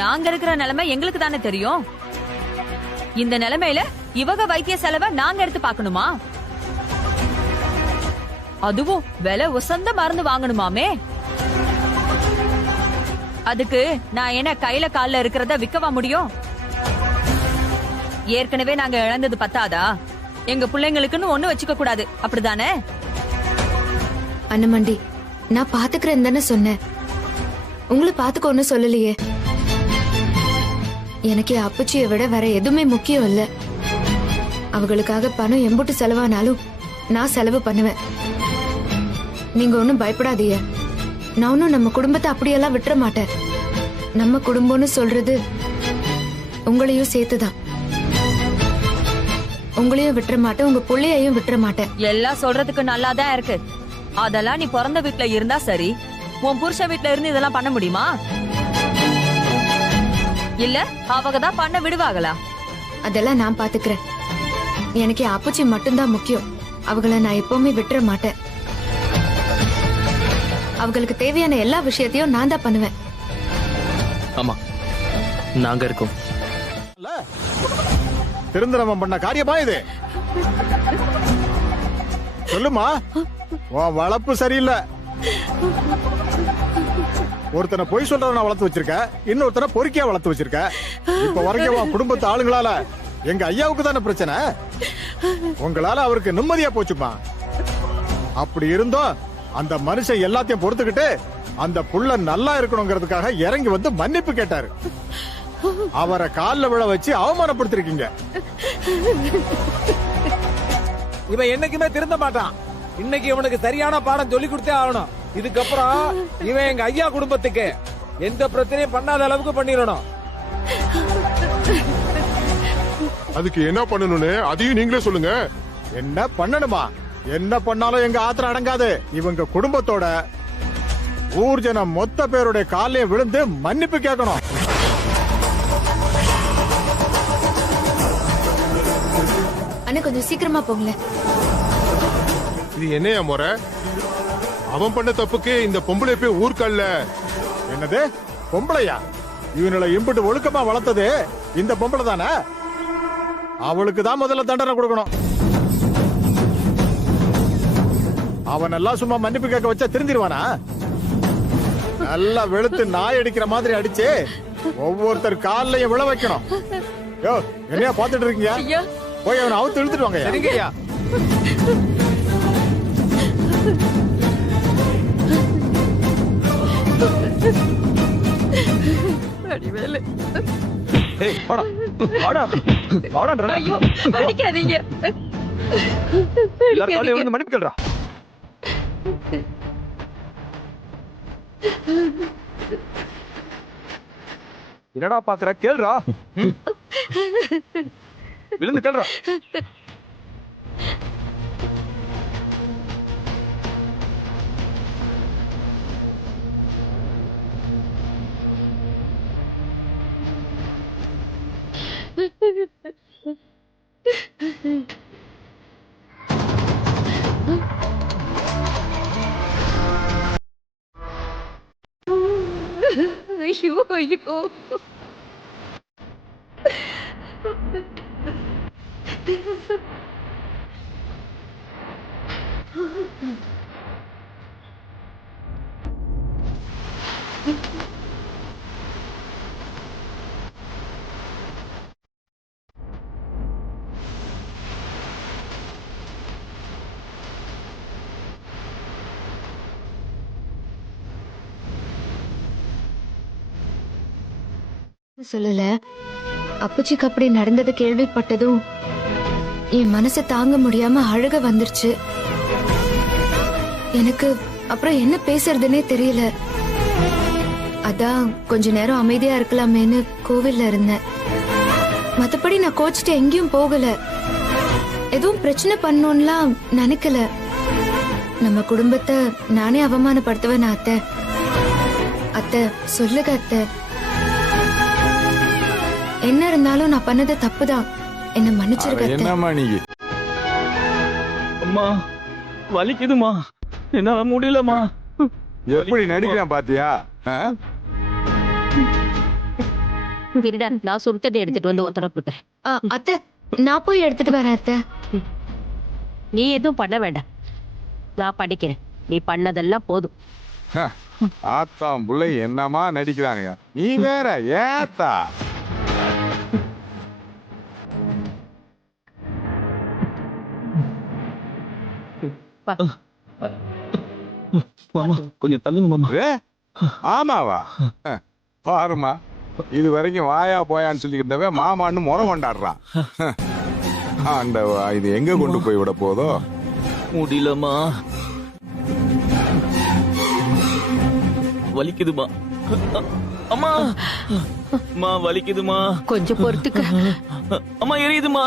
நாங்க இருக்கிற நிலைமை எங்களுக்கு தானே தெரியும். இந்த நிலைமையில இவக வைத்திய செலவை நாங்க எடுத்து பாக்கணுமா? அதுவும் விலை உசந்த மருந்து வாங்கணுமாமே. அதுக்கு நான் என்ன கையில கால்ல இருக்கிறத விற்கவா முடியும்? ஏற்கனவே நாங்க இழந்தது பத்தாதா? எங்க பிள்ளைங்களுக்குன்னு ஒண்ணு வச்சுக்க கூடாது, அப்படிதானே? அண்ணமண்டி, நான் பாத்துக்கிறேன் தானே சொன்னேன். உங்களை பாத்துக்க ஒன்னும் சொல்லலையே. எனக்கு அப்பச்சியை விட வேற எதுவுமே முக்கியம் இல்ல. அவங்களுக்காக பணம் எம்புட்டு செலவானாலும் நான் செலவு பண்ணுவேன். நீங்க ஒன்னும் பயப்படாதீங்க. நான் ஒன்னும் நம்ம குடும்பத்தை அப்படியெல்லாம் விட்டுற மாட்டேன். நம்ம குடும்பம்னு சொல்றது உங்களையும் சேர்த்துதான். உங்களையும் விட்டுற மாட்டேன், உங்க புள்ளையையும் விட்டுற மாட்டேன். எல்லாம் சொல்றதுக்கு நல்லாதான் இருக்கு. அதெல்லாம் நீ பிறந்த வீட்டுல இருந்தா சரி. உன் புருஷ வீட்டுல இருந்து இதெல்லாம் பண்ண முடியுமா? இல்ல அவங்கதான் பண்ண விடுவாங்களா? அதெல்லாம் நான் பாத்துக்கிறேன். எனக்கு அப்பச்சி மட்டும்தான் முக்கியம். அவங்கள நான் எப்பவுமே விட்டுற மாட்டேன். அவங்களுக்கு தேவையான எல்லா விஷயத்தையும் நான் தான் பண்ணுவேன். ஆமா, நாங்க இருக்கோம். திருந்தரமம் பண்ண காரியமா இது? சொல்லுமா, உன் வளர்ப்பு சரியில்லை. ஒருத்தனை பொய் சொல்றவன வளர்த்து வச்சிருக்க, இன்னொருத்தனை பொறுக்கியா வளர்த்து வச்சிருக்க. இப்ப வரைக்கும் உன் குடும்பத்து ஆளுங்களால எங்க ஐயாவுக்கு தானே பிரச்சனை. உங்களால அவருக்கு நிம்மதியா போச்சுமா. அப்படி இருந்தோம் அந்த மனுஷன் எல்லாத்தையும் பொறுத்துக்கிட்டு அந்த புள்ள நல்லா இருக்கணுங்கிறதுக்காக இறங்கி வந்து மன்னிப்பு கேட்டாரு. அவரை கால்ல விழ வச்சு அவமானப்படுத்திருக்கீங்க. இவன் என்னைக்குமே திருந்த மாட்டான். இன்னைக்கு இவனுக்கு சரியான பாடம் சொல்லி கொடுத்தே ஆகணும். இதுக்கப்புறம் இவன் எங்க ஐயா குடும்பத்துக்கு எந்த பிரச்சனையும் பண்ணாத அளவுக்கு பண்ணிடணும். அதுக்கு என்ன பண்ணணும்னு அதையும் நீங்களே சொல்லுங்க. என்ன பண்ணணுமா? என்ன பண்ணாலும் எங்க ஆத்திரம் அடங்காது. இவங்க குடும்பத்தோட ஊர் ஜனம் மொத்த பேருடைய காலையும் விழுந்து மன்னிப்பு கேட்கணும். அண்ணா கொஞ்சம் சீக்கிரமா போங்களேன். இது என்னையா முறை? அவன் பண்ண தப்புக்கு இந்த பொம்பளை போய் ஊர்க்கல்ல. என்னது பொம்பளையா? இவனுல இம்புட்டு ஒழுக்கமா வளர்த்தது இந்த பொம்பளை தானே. அவளுக்கு தான் முதல்ல தண்டனை கொடுக்கணும். அவன் எல்லாம் சும்மா மன்னிப்பு கேட்க வச்சா திருந்திருவானா? நல்லா வெளுத்து நாய் அடிக்கிற மாதிரி அடிச்சு ஒவ்வொருத்தர் காலையும் விழ வைக்கணும். யோ, என்னையா பாத்துட்டு இருக்கீங்க? போய் அவனை அவுத்து இழுத்துட்டு வாங்க. சரிங்கய்யா. மன்னிப்பு கேள்றா. என்னடா பாக்குற? கேள்றா. விழுந்து கேள்றா. ஐயோ ஐயோ. சொல்லல. அப்பச்சிக்கு அப்படி நடந்தது கேள்விப்பட்டதும் என் மனசை தாங்க முடியாம அழுக வந்துருச்சு. எனக்கு அப்புறம் என்ன பேசுறதுன்னே தெரியல. அதான் கொஞ்ச நேரம் அமைதியா இருக்கலாமேன்னு கோவில்ல இருந்தேன். மத்தபடி நான் கோச்சிட்டு எங்கேயும் போகல. எதுவும் பிரச்சனை பண்ணணும்லாம் நினைக்கல. நம்ம குடும்பத்தை நானே அவமானப்படுத்துவேன். அத்தை அத்தை சொல்லுங்க அத்தை. என்ன இருந்தாலும் நான் பண்ணது தப்புதான். என்ன மன்னிச்சிருக்க. என்னம்மா நீ? அம்மா வலிக்குதுமா, என்னால முடியலமா. எப்படி நடிக்கிறேன் பாத்தியா? இருடா, நான் சுடுத்தண்ணி எடுத்துட்டு வந்து ஒருத்தர கொடுக்குறேன். அத்தை நான் போய் எடுத்துட்டு வரேன் அத்தை. நீ எதுவும் பண்ண வேண்டாம், நான் படிக்கிறேன். நீ பண்ணதெல்லாம் போதும். ஆத்தாம் புள்ளை என்னமா நடிக்கிறானுங்க. நீ வேற ஏத்தா. மாமா கொஞ்சம் தள்ளுங்க மாமா. ஏ, ஆமாவா? பாருமா, இது வரைக்கும் வாயா போயான்னு சொல்லிக்கிட்டவன் மாமான்னு முறை கொண்டாடுறான். ஆண்டவா, இது எங்க கொண்டு போய் விட போதோ? முடியலமா, வலிக்குதுமா. அம்மா அம்மா வலிக்குதுமா. கொஞ்சம் பொறுத்துக்க. அம்மா எரியுதுமா.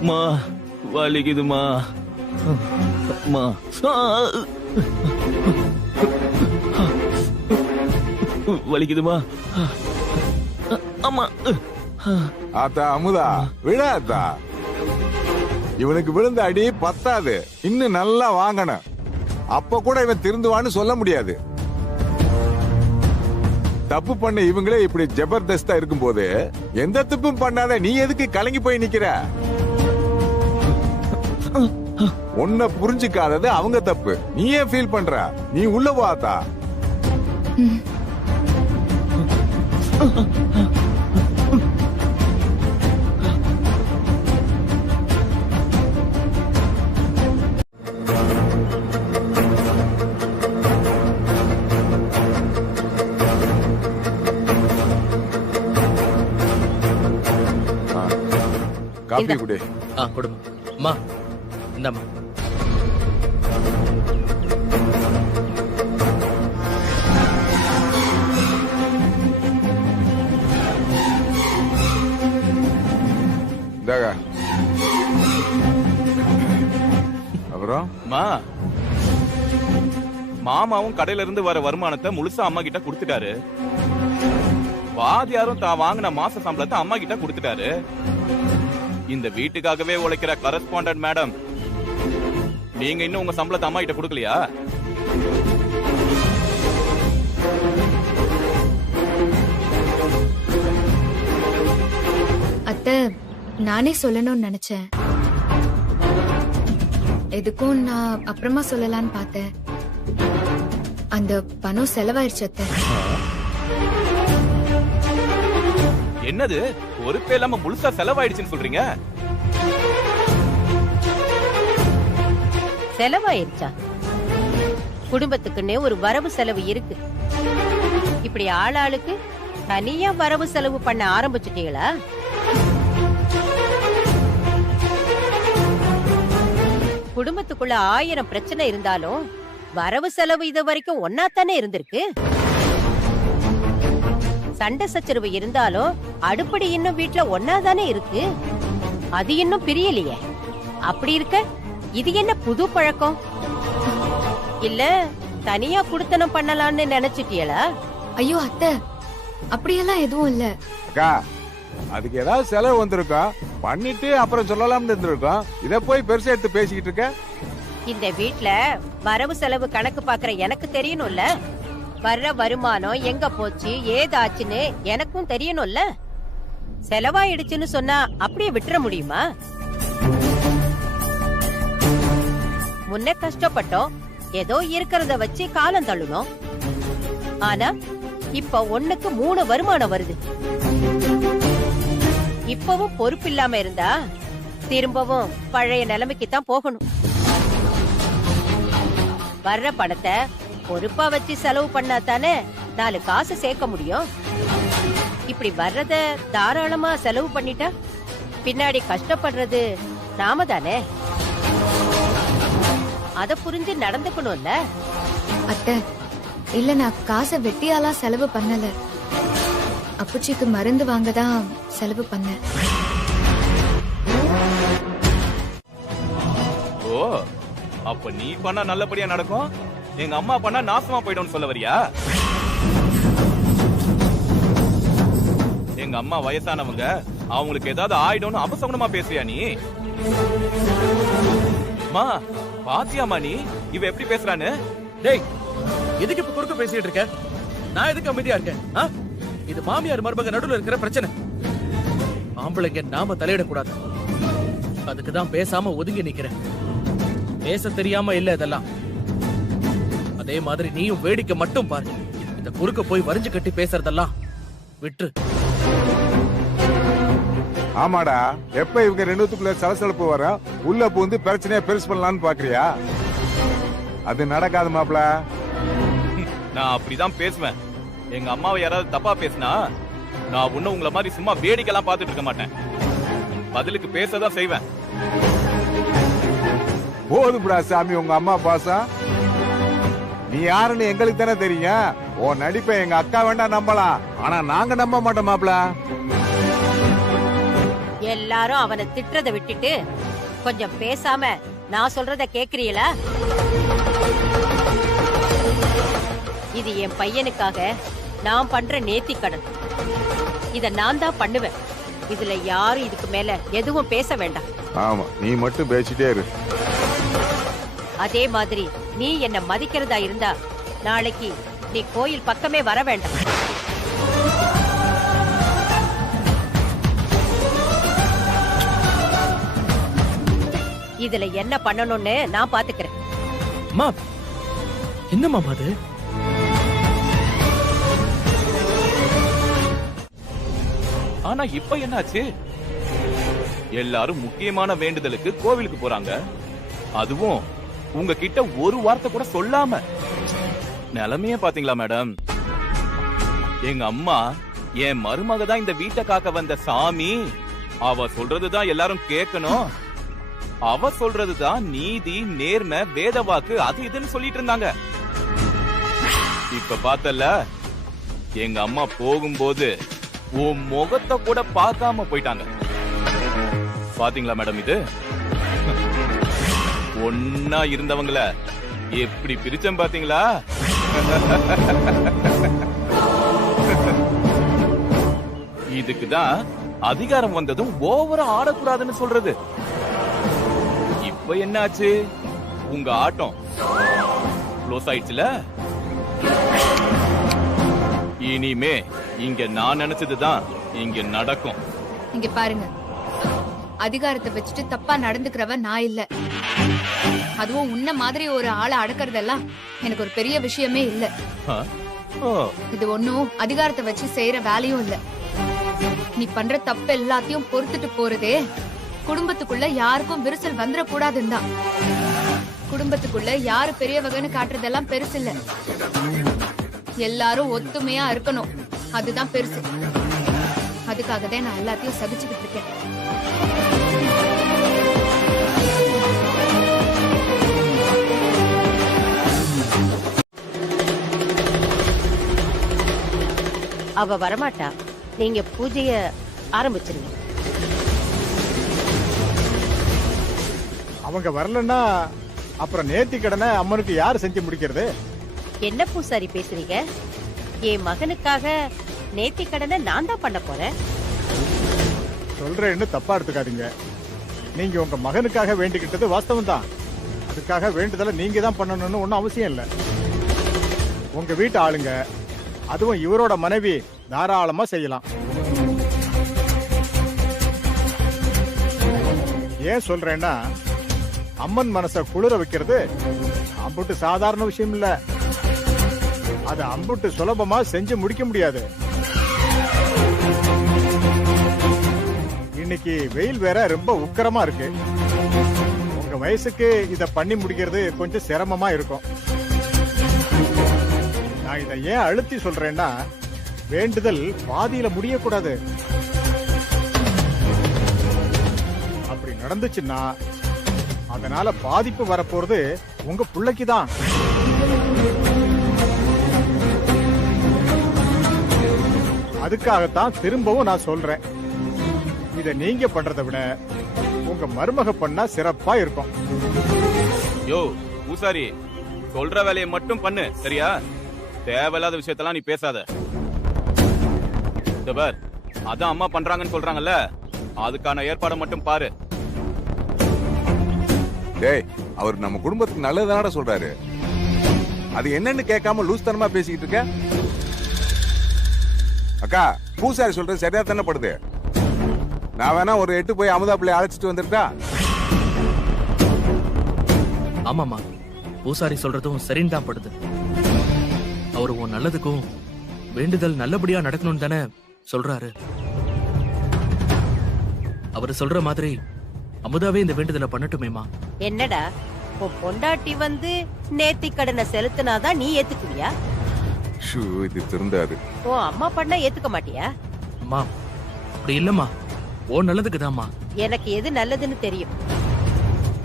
அம்மா வலிக்குதுமா. அம்மா வலிக்குதுமா. அம்மா ஆத்தா அமுதா, விடாத்தா. இவனுக்கு விழுந்த அடி பத்தாது, இன்னும் நல்லா வாங்கணும். அப்ப கூட இவன் திருந்துவான்னு சொல்ல முடியாது. தப்பு பண்ண இவங்களே இப்படி ஜபர்தஸ்தா இருக்கும் போது எந்த தப்பும் பண்ணாத நீ எதுக்கு கலங்கி போய் நிக்கிற? உன்னை புரிஞ்சுக்காதது அவங்க தப்பு, நீ ஏன் ஃபீல் பண்ற? நீ உள்ள வாத்தா. காபி குடி. கொடுமா. அம்மா இந்தாம்மா. இந்தாங்க. அப்புறம் மாமாவும் கடையில இருந்து வர வருமானத்தை முழுசா அம்மா கிட்ட கொடுத்துட்டாரு. வாதியாரும் தான் வாங்கின மாச சம்பளத்தை அம்மா கிட்ட கொடுத்துட்டாரு. இந்த வீட்டுக்காகவே உழைக்கிற கரஸ்பாண்டன்ட் மேடம், நீங்க இன்னும் உங்க சம்பளத்தை அம்மா கிட்ட கொடுக்கலையா? அத்தை நானே சொல்லணும்னு நினைச்சேன். எதுக்கும் நான் அப்புறமா சொல்லலான்னு பார்த்தேன். அந்த பணம் செலவாயிருச்சு அத்தை. என்னது, பொறுப்பே இல்லாம முழுசா செலவாயிடுச்சுன்னு சொல்றீங்க? செலவாயிருச்சா? குடும்பத்துக்குன்னே ஒரு வரவு செலவு இருக்கு. இப்படி ஆளாளுக்கு தனியா வரவு செலவு பண்ண ஆரம்பிச்சுட்டீங்களா? குடும்பத்துக்குள்ள 1000 பிரச்சனை இருந்தாலும் வரவு செலவு இது வரைக்கும் ஒன்னாத்தானே இருந்திருக்கு. சண்டை சச்சரவு இருந்தாலும் அடுப்படி இன்னும் வீட்டுல ஒன்னாதானே இருக்கு. அது இன்னும் பிரியலையே. அப்படி இருக்க இது என்ன புது பழக்கம்? இல்ல தனியா குடுத்தனம் பண்ணலாம்னு நினைச்சிட்டியலா? ஐயோ அத்தை, அப்படியெல்லாம் எதுவும் இல்ல. அக்கா, அதுக்கு ஏதாவது செலவு வந்திருக்கோம், பண்ணிட்டு அப்புறம் சொல்லலாம்னு இருந்திருக்கோம். இத போய் பெருசா எடுத்து பேசிக்கிட்டு இருக்க. இந்த வீட்ல வரவு செலவு கணக்கு பாக்குற எனக்கு தெரியணும்ல. வர்ற வருமானம் எங்க போச்சு ஏதாச்சுன்னு எனக்கும் தெரியணும்ல. செலவாயிடுச்சுன்னு சொன்னா அப்படியே விட்டுற முடியுமா? முன்ன கஷ்டப்பட்டோம், ஏதோ இருக்கிறத வச்சு காலம் தள்ளணும். ஆனா இப்ப 1க்கு 3 வருமானம் வருது. இப்பவும் பொறுப்பு இல்லாம இருந்தா திரும்பவும் பழைய நிலைமைக்கு தான் போகணும். வர்ற பணத்தை பொறுப்பா வச்சு செலவு பண்ணா தானே 4 காசு சேர்க்க முடியும். இப்படி வர்றத தாராளமா செலவு பண்ணிட்டா பின்னாடி கஷ்டப்படுறது நாம தானே. அத புரிஞ்சு நடந்துக்கணும்ல. அத்தை இல்ல, நான் காசை வெட்டியாலாம் செலவு பண்ணல. அப்புச்சிக்கு மருந்து வாங்க தான் செலவு பண்ணேன். ஓ, அப்ப நீ பண்ணா நல்லபடியா நடக்கும், எங்க அம்மா பண்ணா நாசமா போயிடும் சொல்ல வரியா? எங்க அம்மா வயசானவங்க, அவங்களுக்கு ஏதாவது ஆயிடும்னு அபசகுனமா பேசுறியா நீ? அம்மா பாத்தியாமா நீ இவ எப்படி பேசுறான்னு? டேய், எதுக்கு இப்ப குறுக்க பேசிட்டு இருக்க? நான் எதுக்கு அமைதியா இருக்கேன்? இது மாமியார் மருமக நடுவுல இருக்கிற பிரச்சனை. ஆம்பளைங்க நாம தலையிடக்கூடாது. அதுக்குதான் பேசாம ஒதுங்கி நிக்கிறேன். பேச தெரியாம இல்ல இதெல்லாம். அதே மாதிரி நீயும் வேடிக்கை மட்டும் பாரு. இந்த குறுக்க போய் வரிஞ்சு கட்டி பேசுறதெல்லாம் விட்டுரு. ஆமாடா, எப்ப இவங்க ரெண்டுத்துக்குள்ள சலசலப்பு வர உள்ள பூந்து பிரச்சனையை பெருசு பண்ணலாம்னு பாக்குறியா? அது நடக்காது மாப்ள. நான் அப்படிதான் பேசுவேன். எங்க அம்மாவை யாராவது தப்பா பேசினா நான் ஒண்ணும் உங்களை மாதிரி சும்மா வேடிக்கைலாம் பார்த்துட்டு இருக்க மாட்டேன். பதிலுக்கு பேசதான் செய்வேன். போதும்டா சாமி உங்க அம்மா பாசம். நீ யாருன்னு எங்களுக்கு தானே தெரியும். உன் நடிப்பை எங்க அக்கா வேண்டா நம்பலாம், ஆனா நாங்க நம்ப மாட்டோம் மாப்ள. எல்லாரும் அவனை திட்டுறதை விட்டுட்டு கொஞ்சம் பேசாம நான் சொல்றத கேக்குறீங்களா? இது என் பையனுக்காக நான் பண்ற நேர்த்திக்கடன். இத நான் தான் பண்ணுவேன். இதுல யாரும் இதுக்கு மேல எதுவும் பேச வேண்டாம். ஆமா, நீ மட்டும் பேசிட்டே இரு. அதே மாதிரி நீ என்ன மதிக்கிறதா இருந்தா நாளைக்கு நீ கோயில் பக்கமே வர வேண்டாம். இதுல என்ன பண்ணணும்னு நான் பாத்துக்கிறேன். அம்மா, என்னம்மா அது? ஆனா இப்ப என்னாச்சு? எல்லாரும் முக்கியமான வேண்டுதலுக்கு கோவிலுக்கு போறாங்க. அதுவும் உங்ககிட்ட ஒரு வார்த்தை கூட சொல்லாம. நிலைமைய பாத்தீங்களா மேடம்? எங்க அம்மா என் மருமக தான் இந்த வீட்டை காக்க வந்த சாமி. அவ சொல்றதுதான் எல்லாரும் கேட்கணும். அவ சொல்றதுதான் நீதி, நேர்மை, வேத வாக்கு, அது இதுன்னு சொல்லிட்டு இருந்தாங்க. இப்ப பார்த்தல, எங்க அம்மா போகும்போது உன் முகத்தை கூட பார்க்காம போயிட்டாங்க. பாத்தீங்களா மேடம்? இது ஒன்னா இருந்தவங்கள எப்படி பிரிச்சம் பாத்தீங்களா? இதுக்குதான் அதிகாரம் வந்ததும் ஓவரா ஆடக்கூடாதுன்னு சொல்றது. இப்ப என்னாச்சு? உங்க ஆட்டம் க்ளோஸ் ஆயிடுச்சுல. இனிமே இங்க நான் நினைச்சதுதான் இங்க நடக்கும். இங்க பாருங்க, அதிகாரத்தை வச்சுட்டு தப்பா நடந்துக்கிறவ நான் இல்ல. அதுவும் உன்ன மாதிரி ஒரு ஆளை அடக்கறதெல்லாம் எனக்கு ஒரு பெரிய விஷயமே இல்ல. இது ஒன்னும் அதிகாரத்தை வச்சு செய்யற வேலையும் இல்ல. நீ பண்ற தப்பு எல்லாத்தையும் பொறுத்துட்டு போறதே குடும்பத்துக்குள்ள யாருக்கும் விரிசல் வந்துட கூடாதுன்னு தான். குடும்பத்துக்குள்ள யாரு பெரியவகன்னு காட்டுறதெல்லாம் பெருசு இல்ல. எல்லாரும் ஒத்துமையா இருக்கணும், அதுதான் பெருசு. அதுக்காக தான் நான் எல்லாத்தையும் சகிச்சுக்கிட்டு இருக்கேன். அவ வரமாட்டா. நீங்க பூஜைய ஆரம்பிச்சிருங்க. அவங்க வரலன்னா அப்புறம் நேர்த்தி கடனை அம்மனுக்கு யாரு செஞ்சு முடிக்கிறது? என்ன பூசாரி பேசுறீங்க? என் மகனுக்காக நேர்த்தி கடனை நான் தான் பண்ண போறேன். சொல்றேன்னு தப்பா எடுத்துக்காதீங்க. நீங்க உங்க மகனுக்காக வேண்டிக்கிட்டது வாஸ்தவம் தான். அதுக்காக வேண்டுதலை நீங்க தான் பண்ணணும்னு ஒன்னும் அவசியம் இல்ல. உங்க வீட்டு ஆளுங்க, அதுவும் இவரோட மனைவி தாராளமா செய்யலாம். ஏன் சொல்றேன்னா, அம்மன் மனச குளிர வைக்கிறது அம்புட்டு சாதாரண விஷயம் இல்ல. அது அம்புட்டு சுலபமா செஞ்சு முடிக்க முடியாது. இன்னைக்கு வெயில் வேற ரொம்ப உக்கிரமா இருக்கு. உங்க வயசுக்கு இத பண்ணி முடிக்கிறது கொஞ்சம் சிரமமா இருக்கும். நான் இதை ஏன் அழுத்தி சொல்றேன்னா, வேண்டுதல் பாதியில முடியக்கூடாது. அப்படி நடந்துச்சுன்னா அதனால பாதிப்பு வரப்போறது உங்க பிள்ளைக்கு தான். அதுக்காகத்தான் திரும்பவும் நான் சொல்றேன், இத நீங்க பண்றதை விட உங்க மருமக பண்ணா சிறப்பா இருக்கும். யோ பூசாரி, சொல்ற வேலையை மட்டும் பண்ணு, சரியா? தேவையில்லாத விஷயத்தெல்லாம் நீ பேசாத. பார், அதான் அம்மா பண்றாங்கன்னு சொல்றாங்கல்ல, அதுக்கான ஏற்பாடை மட்டும் பாரு. டேய், அவர் நம்ம குடும்பத்துக்கு நல்லதானடா சொல்றாரு. அது என்னன்னு கேட்காம லூஸ் தனமா பேசிக்கிட்டு இருக்க. அக்கா பூசாரி சொல்றது சரியா தானே படுது. நான் வேணா ஒரு 8 போய் அமுதா பிள்ளை அழைச்சிட்டு வந்துட்டா. ஆமாமா, பூசாரி சொல்றதும் சரின்னு தான் படுது. அவரு உன் நல்லதுக்கும் வேண்டுதல் நல்லபடியா நடக்கணும்னு தானே சொல்றாரு. அவரு சொல்ற மாதிரி அமுதாவே இந்த வேண்டுதலை பண்ணட்டுமேமா. என்னடா உன் பொண்டாட்டி வந்து நேத்தி கடனை செலுத்தினாதான் நீ ஏத்துக்குவியா? ஷூ, இது திருந்தாது. உன் அம்மா பண்ணா ஏத்துக்க மாட்டியா? அம்மா அப்படி இல்லம்மா, ஓ நல்லதுக்குதாம்மா. எனக்கு எது நல்லதுன்னு தெரியும்.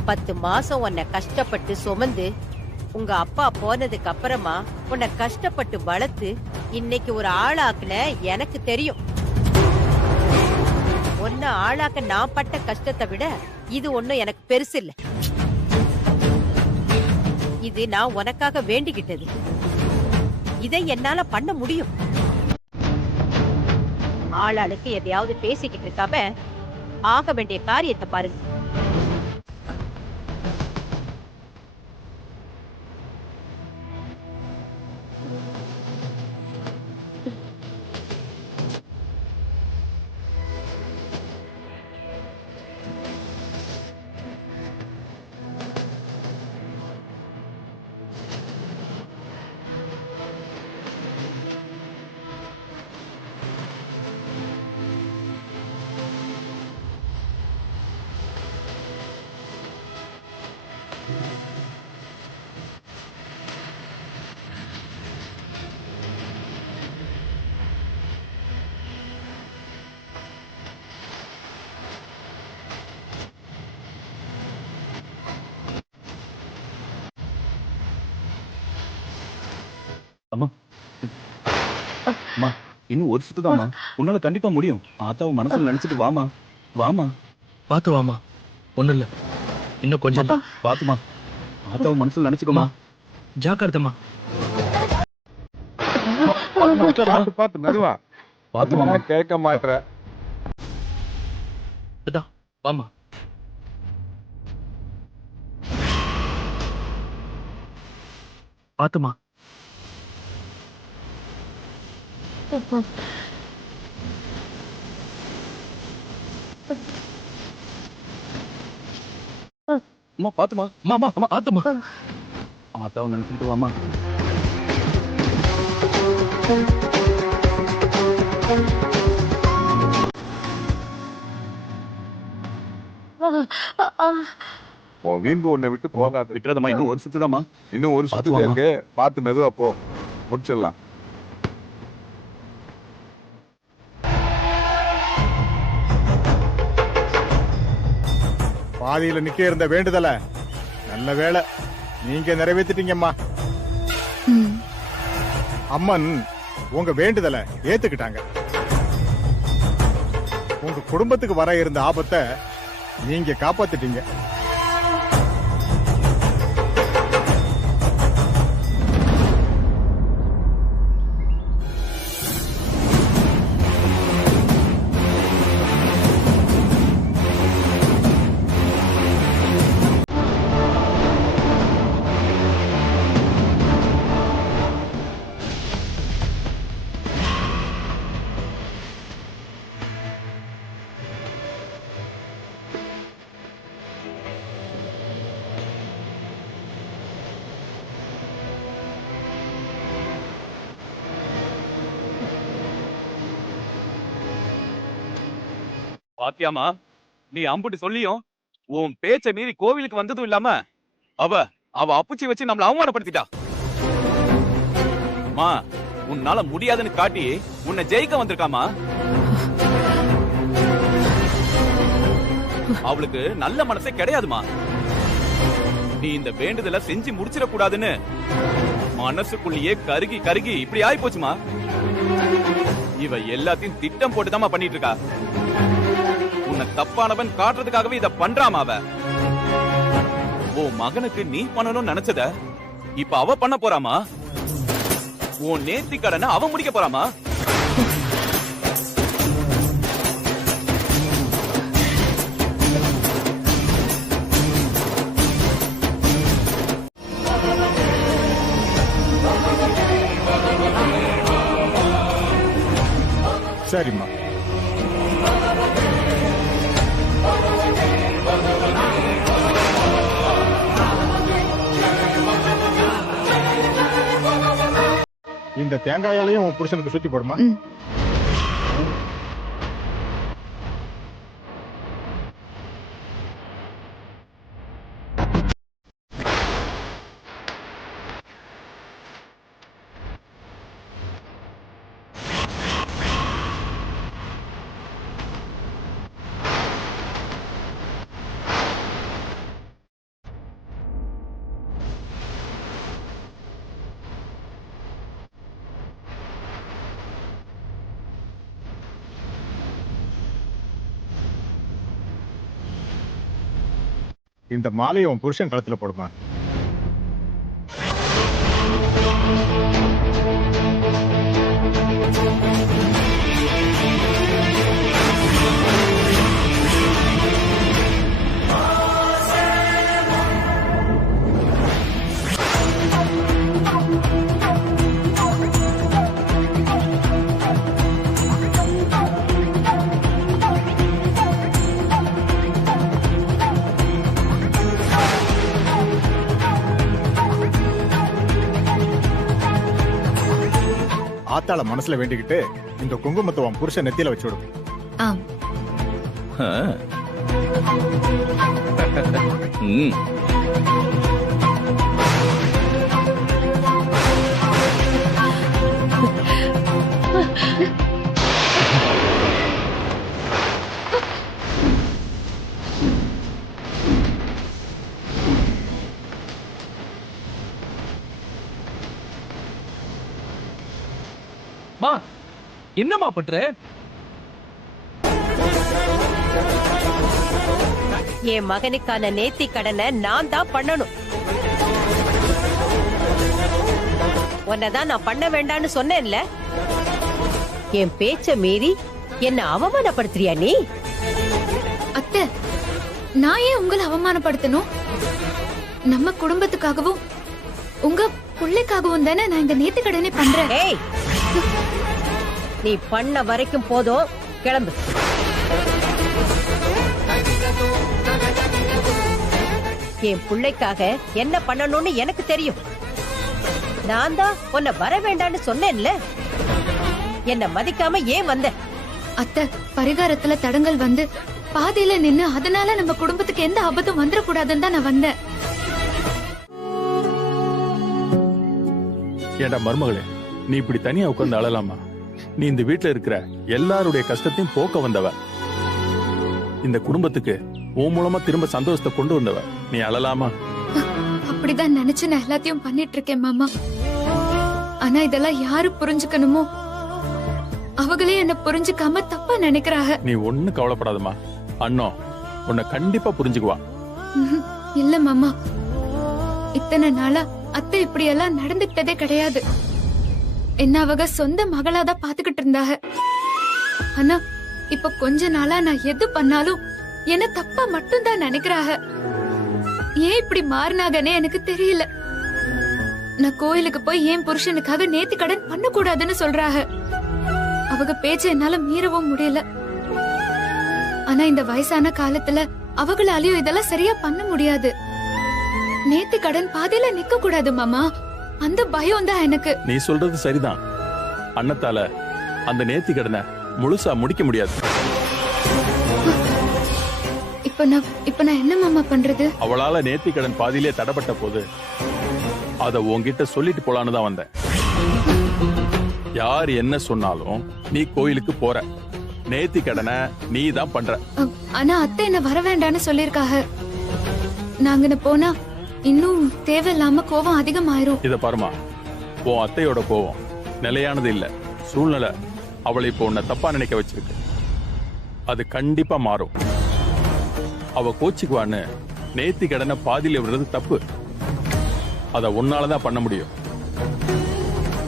10 மாசம் உன்னை கஷ்டப்பட்டு சுமந்து உங்க அப்பா போனதுக்கு அப்புறமா உன்னை கஷ்டப்பட்டு வளர்த்து இன்னைக்கு ஒரு ஆளாக்குன எனக்கு தெரியும். உன்னை ஆளாக்க நான் பட்ட கஷ்டத்தை விட இது ஒண்ணும் எனக்கு பெருசு இல்ல. இது நான் உனக்காக வேண்டிக்கிட்டது. இதை என்னால பண்ண முடியும். ஆளாளுக்கு எதையாவது பேசிக்கிட்டு இருக்காம ஆக வேண்டிய காரியத்தை பாருங்க. அம்மா அம்மா, இன்னும் ஒரு சுத்து தான்மா, உன்னால கண்டிப்பா முடியும். ஆத்தாவை மனசுல நினைச்சிட்டு வாமா, வாமா. பாத்து வாமா, ஒண்ணு இல்ல, இன்னும் கொஞ்சம் தான். பாத்துமா, ஆத்தாவை மனசுல நினைச்சுக்கோமா. ஜாக்கிரதமா. பார்த்து மெதுவா. பாத்துமா, கேட்க மாட்டேற. இதா வாமா. பாத்துமா. அம்மா பாத்துமா, அம்மா அம்மா பாத்துமா. ஆத்தாவை நினைச்சிட்டு வாமா. உன் வீம்பு உன்னை விட்டு போகாது. விட்டுறதம்மா, இன்னும் ஒரு சுத்து தான்மா. இன்னும் ஒரு சுத்து இருக்கு, பார்த்து மெதுவா போ, முடிச்சிடலாம். பாதியில நிக்க இருந்த வேண்டுதல நல்ல வேளை நீங்க நிறைவேற்றிட்டீங்கம்மா. அம்மன் உங்க வேண்டுதலை ஏத்துக்கிட்டாங்க. உங்க குடும்பத்துக்கு வர இருந்த ஆபத்தை நீங்க காப்பாத்திட்டீங்க. பாத்தியாமா, நீ அம்புட்டு சொல்லியும் உன் பேச்ச மீறி கோவிலுக்கு வந்ததும் இல்லாம அவ அப்புச்சி வச்சு நம்மள அவமானப்படுத்திட்டா. அம்மா, உன்னால முடியாதுன்னு காட்டி உன்னை ஜெயிக்க வந்திருக்காமா. அவளுக்கு நல்ல மனசே கிடையாதுமா. நீ இந்த வேண்டுதலை செஞ்சு முடிச்சிட கூடாதுன்னு மனசுக்குள்ளேயே கருகி கருகி இப்படி ஆயி போச்சுமா. இவ எல்லாத்தையும் திட்டம் போட்டுதாமா பண்ணிட்டு இருக்கா. உன்னை தப்பானவன் காட்டுறதுக்காகவே இத பண்றாமா அவ. உன் மகனுக்கு நீ பண்ணணும்னு நினைச்சத இப்ப அவ பண்ண போறாமா. உன் நேர்த்தி கடனை அவ முடிக்க போறாமா. சரிம்மா. இந்த தேங்காயாலையும் உன் புருஷனுக்கு சுத்தி போடுமா. ம். இந்த மாலையை உன் புருஷன் கழுத்துல போடுமா. ஆத்தாள மனசுல வேண்டிக்கிட்டு இந்த குங்குமத்தை உன் புருஷன் நெத்தியில வச்சு விடும். ஆம். ஆ. ம். மா என்னம்மா பண்ற? என் மகனுக்கான நேர்த்தி கடனை நான் தான் பண்ணணும். உன்னதான் நான் பண்ண வேண்டாம்னு சொன்னேன்ல. என் பேச்ச மீறி என்ன அவமானப்படுத்துறியா நீ? அத்தை, நான் ஏன் உங்களை அவமானப்படுத்தணும்? நம்ம குடும்பத்துக்காகவும் உங்க பிள்ளைக்காகவும் தானே நான் இந்த நேர்த்தி கடனை பண்றேன். ஏய், நீ பண்ண வரைக்கும் போதும், கிளம்பு. என் பிள்ளைக்காக என்ன பண்ணணும்னு எனக்கு தெரியும். நான் தான் உன்னை வர வேண்டாம்னு சொன்னேன்ல. என்ன மதிக்காம ஏன் வந்த? அத்தை, பரிகாரத்துல தடங்கள் வந்து பாதையில நின்னு அதனால நம்ம குடும்பத்துக்கு எந்த ஆபத்தும் வந்துடக்கூடாதுன்னு தான் நான் வந்தேன். ஏண்டா மருமகளே, நீ இப்படி தனியா உட்கார்ந்து அழலாமா? நீ இந்த வீட்டுல இருக்கிற எல்லாருடைய கஷ்டத்தையும் போக்க வந்தவ. இந்த குடும்பத்துக்கு உன் மூலமா திரும்ப சந்தோஷத்தை கொண்டு வந்தவ. நீ அழலாமா? அப்படிதான் நினைச்சு நான் எல்லாத்தையும் பண்ணிட்டு இருக்கேன் மாமா. ஆனா இதெல்லாம் யாரு புரிஞ்சுக்கணுமோ அவங்களே என்ன புரிஞ்சுக்காம தப்பா நினைக்கிறாங்க. நீ ஒண்ணு கவலைப்படாதமா, அண்ணா உன்னை கண்டிப்பா புரிஞ்சுக்குவா. இல்ல மாமா, இத்தனை நாளா அத்தை இப்படி எல்லாம் நடந்துக்கிட்டதே கிடையாது. என்ன அவங்க சொந்த மகளாதான் பாத்துக்கிட்டு இருந்தாங்க. ஆனா இப்ப கொஞ்ச நாளா நான் எது பண்ணாலும் என்ன தப்பா மட்டும் தான் நினைக்கிறாங்க. ஏன் இப்படி மாறினாங்கன்னே எனக்கு தெரியல. நான் கோயிலுக்கு போய் என் புருஷனுக்காக நேர்த்தி கடன் பண்ண கூடாதுன்னு சொல்றாங்க. அவங்க பேச்ச என்னால மீறவும் முடியல. ஆனா இந்த வயசான காலத்துல அவங்களாலயும் இதெல்லாம் சரியா பண்ண முடியாது. நேர்த்தி கடன் பாதியில நிக்க கூடாது மாமா. அந்த பயம் தான் எனக்கு. நீ சொல்றது சரிதான். அண்ணத்தால அந்த நேர்த்தி கடனை முழுசா முடிக்க முடியாது. இப்ப நான் என்ன மாமா பண்றது? அவளால நேர்த்தி கடன் பாதியிலே தடப்பட்ட போது அத உன்கிட்ட சொல்லிட்டு போலான்னு தான் வந்தேன். யார் என்ன சொன்னாலும் நீ கோயிலுக்கு போற, நேர்த்தி கடனை நீ தான் பண்ற. ஆனா அத்தை என்ன வர வேண்டாம்னு சொல்லிருக்காங்க. நாங்க போனா இன்னும் தேவையில்லாம கோபம் அதிகமாயிரும். இத பாருமா, உன் அத்தையோட கோபம் நிலையானது இல்ல. சூழ்நிலை அவளை இப்போ உன்னை தப்பா நினைக்க வச்சிருக்கு. அது கண்டிப்பா மாறும். அவ கோச்சிக்குவான்னு நேர்த்தி கடனை பாதியில விடுறது தப்பு. அத உன்னாலதான் பண்ண முடியும்.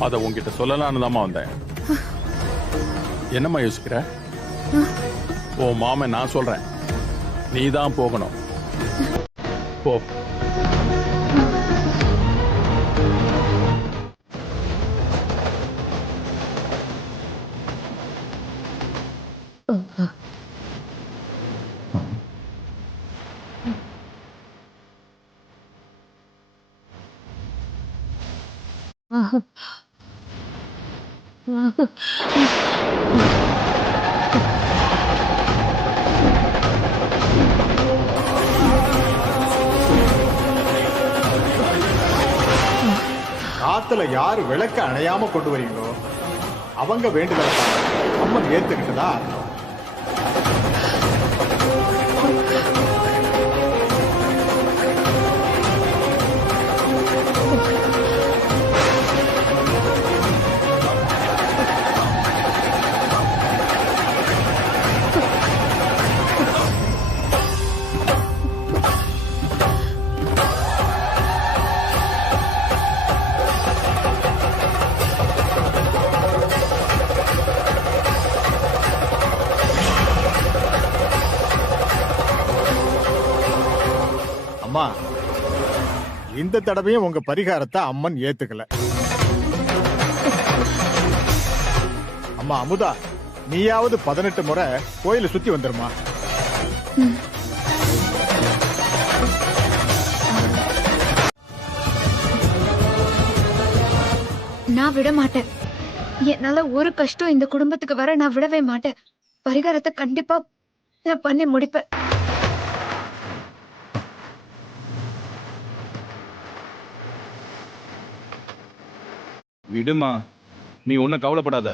அத உன்கிட்ட சொல்லலான்னு தாமா வந்தேன். என்னம்மா யோசிக்கிற? உன் மாமன் நான் சொல்றேன், நீ தான் போகணும். போ. காத்துல யாரு விளக்க அணையாம கொண்டு வரீங்களோ அவங்க வேண்டுதல் அம்மன் ஏத்துக்கிட்டதா? அம்மா, இந்த தடவையும் உங்க பரிகாரத்தை அம்மன் ஏத்துக்கல. அம்மா அமுதா, நீயாவது 18 முறை கோயிலை சுத்தி வந்துருமா? நான் விட மாட்டேன். என்னால ஒரு கஷ்டம் இந்த குடும்பத்துக்கு வர நான் விடவே மாட்டேன். பரிகாரத்தை கண்டிப்பா நான் பண்ணி முடிப்பேன். விடுமா, நீ ஒன்னும் கவலைப்படாத.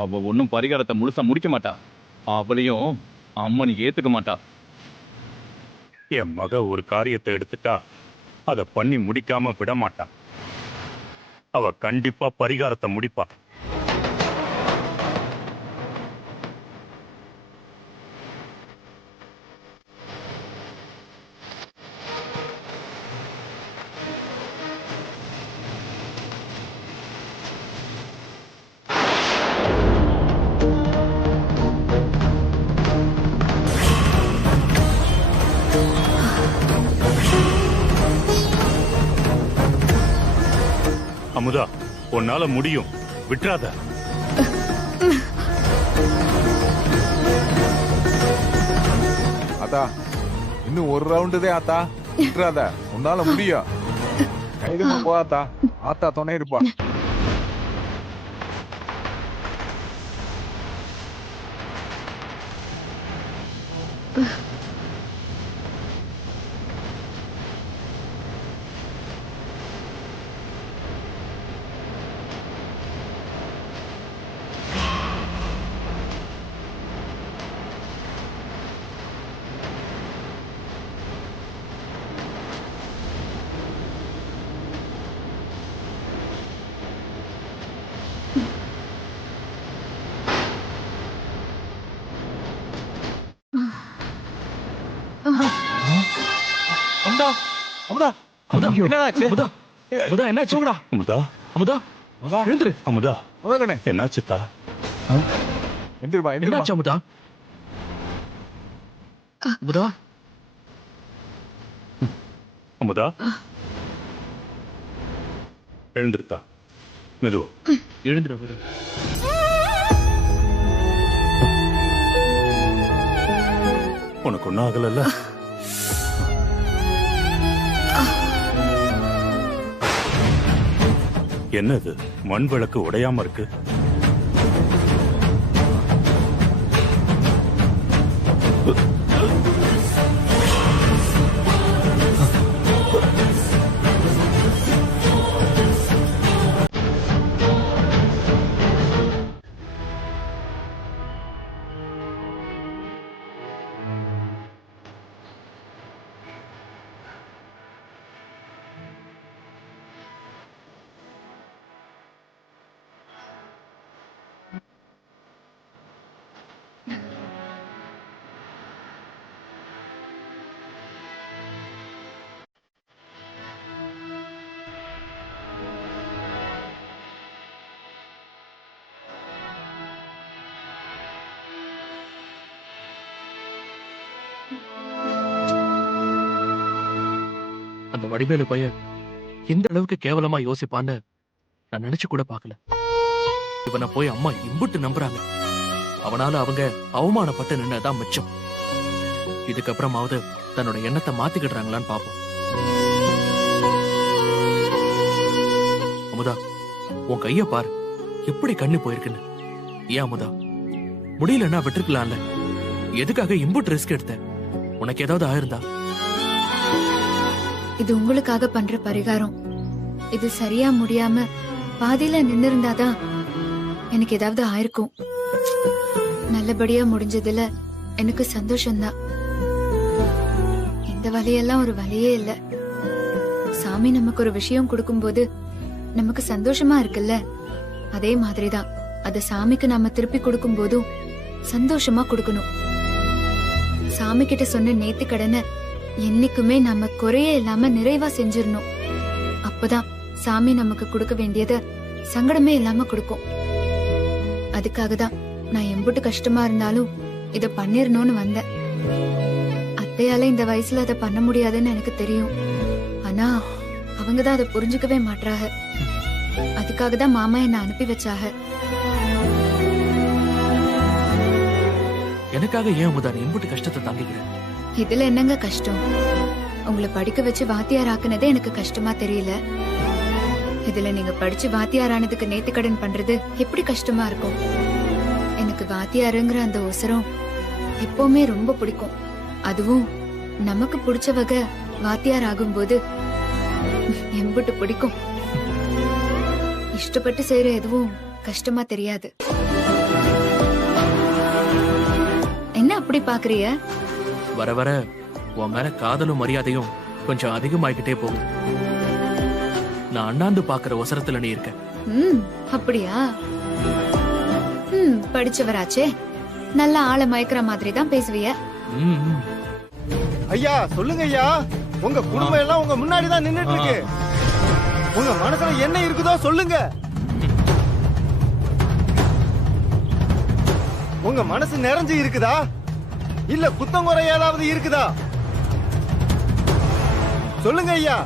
அவ ஒன்னும் பரிகாரத்தை முழுசா முடிக்க மாட்டா. அவளையும் அம்மன் ஏத்துக்க மாட்டா. என் மக ஒரு காரியத்தை எடுத்துட்டா அதை பண்ணி முடிக்காம விட மாட்டான். அவ கண்டிப்பா பரிகாரத்தை முடிப்பா. அமுதா, உன்னால முடியும், விட்டுறாத. அத்தா, இன்னும் ஒரு ரவுண்டு தான் ஆத்தா, விட்டுறாத, உன்னால முடியும். கைதுமா போத்தா, ஆத்தா துணை இருப்பா. அமுதா, அமுதா, அமுதா, என்னாச்சு? அமுதா, அமுதா, என்னாச்சு? அமுதா, அமுதா, எழுந்துரு. அமுதா, அமுதா, என்னாச்சுத்தா? எந்திருப்பா, என்னாச்சு அமுதா? அமுதா, அமுதா, எழுந்திருத்தா, மெதுவா எழுந்துரு. உனக்கு ஒன்னும் ஆகல? என்னது, மண் விளக்கு உடையாம இருக்கு? அந்த வடிவேலு பையன் எந்த அளவுக்கு கேவலமா யோசிப்பான்னு நான் நினைச்சு கூட பார்க்கல. இவனை போய் அம்மா இம்புட்டு நம்புறாங்க. அவனால அவங்க அவமானப்பட்டு நின்னதான் மிச்சம். இதுக்கப்புறமாவது தன்னோட எண்ணத்தை மாத்திக்கிடுறாங்களான்னு பாப்போம். அமுதா, உன் கைய பாரு, எப்படி கண்ணு போயிருக்குன்னு. ஏன் அமுதா, முடியலன்னா விட்டுருக்கலாம்ல. எதுக்காக இம்புட் ரிஸ்க் எடுத்த? உனக்கு ஏதாவது ஆயிருந்தா? இது உங்களுக்காக பண்ற பரிகாரம். இது சரியா முடியாம பாதியில நின்னு இருந்தாதான் எனக்கு ஏதாவது ஆயிருக்கும். நல்லபடியா முடிஞ்சதுல எனக்கு சந்தோஷம்தான். இந்த வலியெல்லாம் ஒரு வலியே இல்ல. சாமி நமக்கு ஒரு விஷயம் கொடுக்கும்போது நமக்கு சந்தோஷமா இருக்குல்ல, அதே மாதிரிதான் அத சாமிக்கு நாம திருப்பி கொடுக்கும் போதும் சந்தோஷமா கொடுக்கணும். சாமி கிட்ட சொன்ன நேத்து கடனை என்னைக்குமே நம்ம குறையே இல்லாம நிறைவா செஞ்சிடணும். அப்பதான் சாமி நமக்கு கொடுக்க வேண்டியத சங்கடமே இல்லாம கொடுக்கும். அதுக்காக தான் நான் எம்புட்டு கஷ்டமா இருந்தாலும் இத பண்ணிரணும்னு வந்தேன். அத்தையால இந்த வயசுல அதை பண்ண முடியாதுன்னு எனக்கு தெரியும். ஆனா அவங்கதான் அதை புரிஞ்சுக்கவே மாட்டாங்க. அதுக்காக தான் மாமா என்ன அனுப்பி வச்சாக. எனக்காக ஏன் அமுதா நீ இம்புட்டு கஷ்டத்தை தாங்கிக்கிறேன்? இதுல என்னங்க கஷ்டம்? உங்களை படிக்க வச்சு வாத்தியார் ஆக்குனதே எனக்கு கஷ்டமா தெரியல. இதுல நீங்க படிச்சு வாத்தியார் ஆனதுக்கு நேர்த்திக்கடன் பண்றது எப்படி கஷ்டமா இருக்கும்? எனக்கு வாத்தியாருங்கிற அந்த ஒசரம் எப்பவுமே ரொம்ப பிடிக்கும். அதுவும் நமக்கு பிடிச்ச வகை வாத்தியார் ஆகும்போது எம்புட்டு பிடிக்கும். இஷ்டப்பட்டு செய்யற எதுவும் கஷ்டமா தெரியாது. என்ன அப்படி பாக்குறிய? வர வர உன் மேல காதலும் மரியாதையும் கொஞ்சம் அதிகமாயிக்கிட்டே போகும். நான் அண்ணாந்து பாக்குற ஒசரத்துல நீ இருக்க. அப்படியா? படிச்சவராச்சே, நல்லா ஆள மயக்கிற மாதிரி தான் பேசுவிய. ஐயா சொல்லுங்க ஐயா, உங்க குடும்பம் எல்லாம் உங்க முன்னாடி தான் நின்னுட்டு இருக்கு. உங்க மனசுல என்ன இருக்குதோ சொல்லுங்க. உங்க மனசு நிறைஞ்சு இருக்குதா இல்ல குத்தங்குறை ஏதாவது இருக்குதா? சொல்லுங்க ஐயா.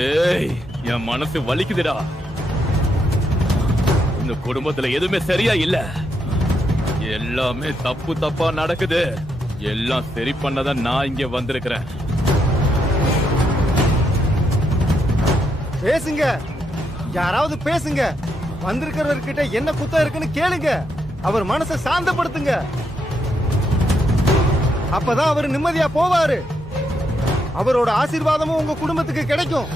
ஏய், என் மனசு வலிக்குதுடா. இந்த குடும்பத்துல எதுவுமே சரியா இல்ல. எல்லாமே தப்பு தப்பா நடக்குது. எல்லாம் சரி பண்ணதான் நான் இங்க வந்திருக்கிறேன். பேசுங்க, யாராவது பேசுங்க. வந்திருக்கிறவர்கிட்ட என்ன குத்தம் இருக்குன்னு கேளுங்க. அவர் மனசை சாந்தப்படுத்துங்க. அப்பதான் அவர் நிம்மதியா போவாரு. அவரோட ஆசீர்வாதமும் உங்க குடும்பத்துக்கு கிடைக்கும்.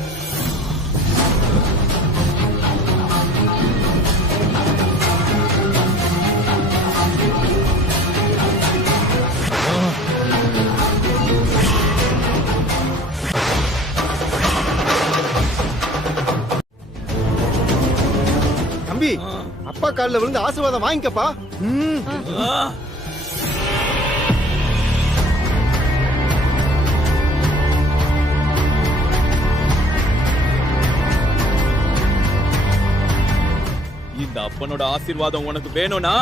தம்பி, அப்பா காலில் விழுந்து ஆசீர்வாதம் வாங்கிக்கப்பா. இந்த அப்பனோட ஆசீர்வாதம் உனக்கு வேணும்னா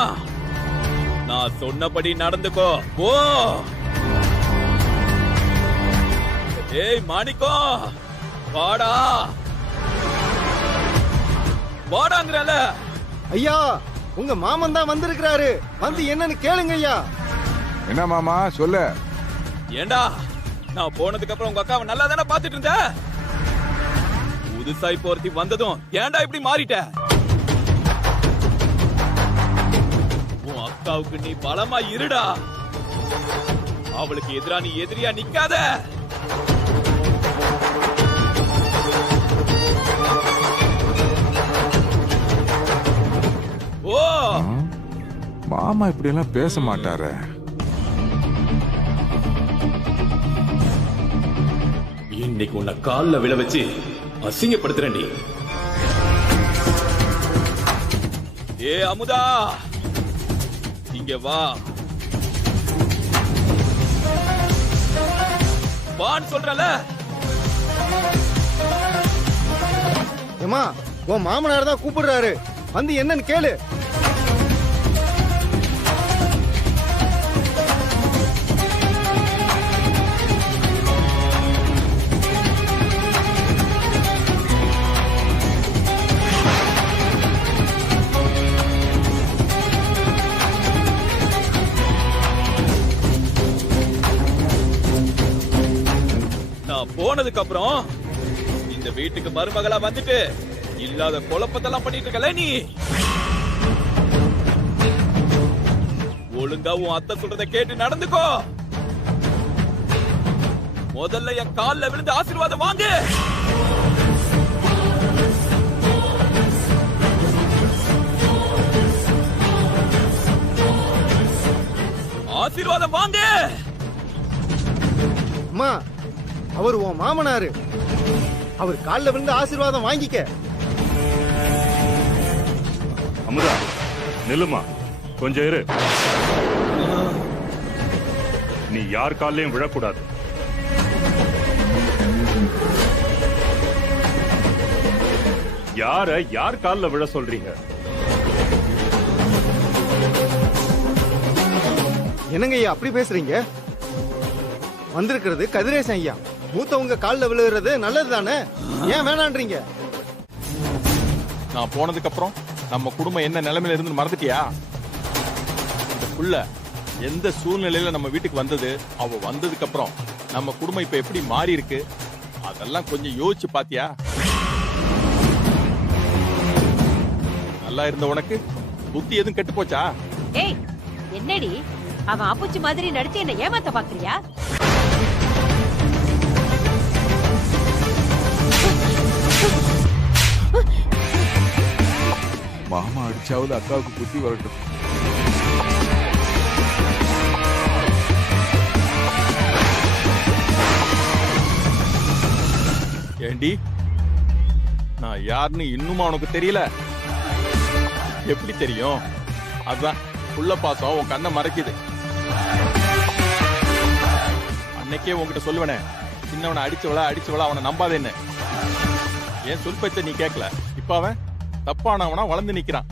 நான் சொன்னபடி நடந்துக்கோ. போ. ஏய் மாணிக்கம், வாடா வாடாங்கறல. ஐயா, உங்க மாமன் தான் வந்திருக்கிறாரு. வந்து என்னன்னு கேளுங்க ஐயா. என்ன மாமா சொல்லு. ஏண்டா, நான் போனதுக்கு அப்புறம் உங்க அக்காவை நல்லா தானே பாத்துட்டு இருந்த. புதுசாய் போர்த்தி வந்ததும் ஏண்டா இப்படி மாறிட்ட? உன் அக்காவுக்கு நீ பலமா இருடா. அவளுக்கு எதிரா நீ எதிரியா நிக்காத. ஓ, மாமா இப்படி எல்லாம் பேச மாட்டாரு. இன்னைக்கு உன்னை கால்ல விழ வச்சு அசிங்கப்படுத்துறேன்டி. ஏ அமுதா, இங்க வா. வான்னு சொல்றல. ஏமா, உன் மாமனார் தான் கூப்பிடுறாரு. வந்து என்னன்னு கேளு. நான் போனதுக்கு அப்புறம் இந்த வீட்டுக்கு மருமகளா வந்துட்டு இல்லாத குழப்பத்தெல்லாம் பண்ணிட்டு இருக்கல நீ. ஒழுங்கா உன் அத்தை சொல்றத கேட்டு நடந்துக்கோ. முதல்ல என் கால்ல விழுந்து ஆசீர்வாதம் வாங்கு. ஆசீர்வாதம் வாங்கு. அம்மா, அவர் உன் மாமனாரு. அவர் கால்ல விழுந்து ஆசீர்வாதம் வாங்கிக்க. அமுதா நில்லுமா, கொஞ்சம் இரு. நீ யார் காலையும் விழக்கூடாது. யார் கால்ல விழ சொல்றீங்க? என்னங்க ஐயா அப்படி பேசுறீங்க? வந்திருக்கிறது கதிரேசன் ஐயா. மூத்தவங்க கால்ல விழுகிறது நல்லது தானே, ஏன் வேணான்றீங்க? நான் போனதுக்கு அப்புறம் நம்ம குடும்பம் என்ன நிலைமையில இருந்து மறந்துட்டியா? இந்த புள்ள எந்த சூழ்நிலையில நம்ம வீட்டுக்கு வந்தது, அவ வந்ததுக்கு அப்புறம் நம்ம குடும்பம் இப்ப எப்படி மாறி இருக்கு, அதெல்லாம் கொஞ்சம் யோசிச்சு பாத்தியா? நல்லா இருந்த உனக்கு புத்தி எதுவும் கெட்டு போச்சா? ஏய், என்னடி அவன் அப்புச்சி மாதிரி நடிச்சு என்ன ஏமாத்த பாக்குறியா? மாமா அடிச்சாவது அக்காவுக்கு புத்தி வரட்டும். ஏண்டி, நான் யாருன்னு இன்னுமா உனக்கு தெரியல? எப்படி தெரியும்? அதான் புள்ள பாசம் உன் கண்ணை மறைக்குது. அன்னைக்கே உன்கிட்ட சொல்லுவனே, சின்னவனை அடிச்சவளா அவனை நம்பாதேன்னு. ஏன் சொல் பேச்ச நீ கேட்கல. இப்ப அவன் தப்பானவனா வளர்ந்து நிக்கிறான்.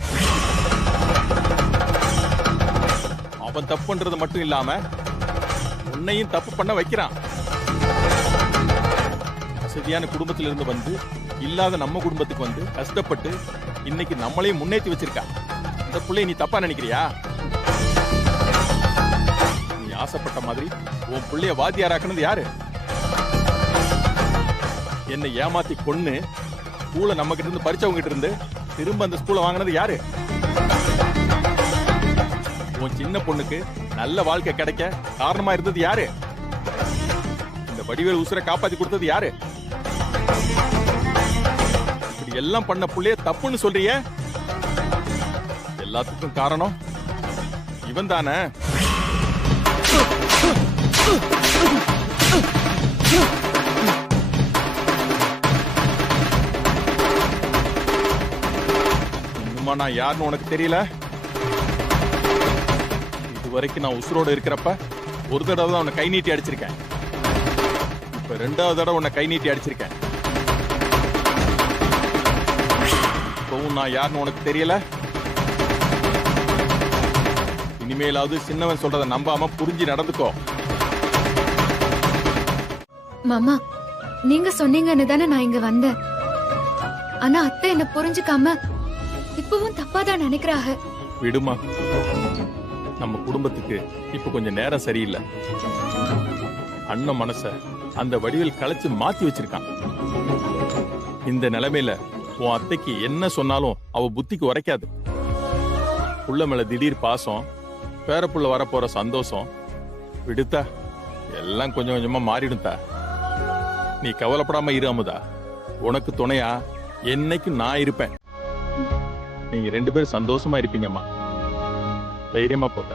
அவன் தப்பு பண்றது மட்டும் இல்லாம உன்னையும் தப்பு பண்ண வைக்கிறான். வசதியான குடும்பத்தில இருந்து வந்து இல்லாத நம்ம குடும்பத்துக்கு வந்து கஷ்டப்பட்டு இன்னைக்கு நம்மளையும் முன்னேற்றி வச்சிருக்கா. இந்த பிள்ளைய நீ தப்பா நினைக்கிறியா? நீ ஆசைப்பட்ட மாதிரி உன் பிள்ளைய வாத்தியாராக்குனது யாரு? என்னை ஏமாத்தி கொன்னு ஸ்கூலை நம்ம கிட்ட இருந்து பறிச்சவங்க கிட்ட இருந்து திரும்ப அந்த ஸ்கூலை வாங்கினது யாரு? உன் சின்ன பொண்ணுக்கு நல்ல வாழ்க்கை கிடைக்க காரணமா இருந்தது யாரு? இந்த வடிவேல் உசுரை காப்பாத்தி கொடுத்தது யாரு? இப்படி எல்லாம் பண்ண புள்ளைய தப்புன்னு சொல்றிய? எல்லாத்துக்கும் காரணம் இவன் தானே. நான் யாருன்னு உனக்கு தெரியல? இதுவரைக்கும் நான் உசுரோட இருக்கிறப்ப ஒரு தடவை தான் உன்னை கை நீட்டி அடிச்சிருக்கேன். இப்ப 2வது தடவை உன்னை கை நீட்டி அடிச்சிருக்கேன். இப்பவும் நான் யாருன்னு உனக்கு தெரியல? இனிமேலாவது சின்னவன் சொல்றத நம்பாம புரிஞ்சு நடந்துக்கோ. மாமா, நீங்க சொன்னீங்கன்னு தானே நான் இங்க வந்தேன். ஆனா அத்தை என்ன புரிஞ்சுக்காம இப்பவும் தப்பாதான் நினைக்கிறாங்க. விடுமா, நம்ம குடும்பத்துக்கு இப்ப கொஞ்சம் நேரம் சரியில்லை. அண்ணன் மனச அந்த வடிவில் கலைச்சு மாத்தி வச்சிருக்கான். இந்த நிலைமையில உன் அத்தைக்கு என்ன சொன்னாலும் அவ புத்திக்கு உரைக்காது. புள்ள மேல திடீர் பாசம், பேரப்புள்ள வரப்போற சந்தோஷம், விடுத்தா எல்லாம் கொஞ்சம் கொஞ்சமா மாறிடுத்தா. நீ கவலைப்படாம இரு அமுதா. உனக்கு துணையா என்னைக்கு நான் இருப்பேன். நீங்க 2 பேரும் சந்தோஷமா இருப்பீங்கம்மா. தைரியமா போட்ட.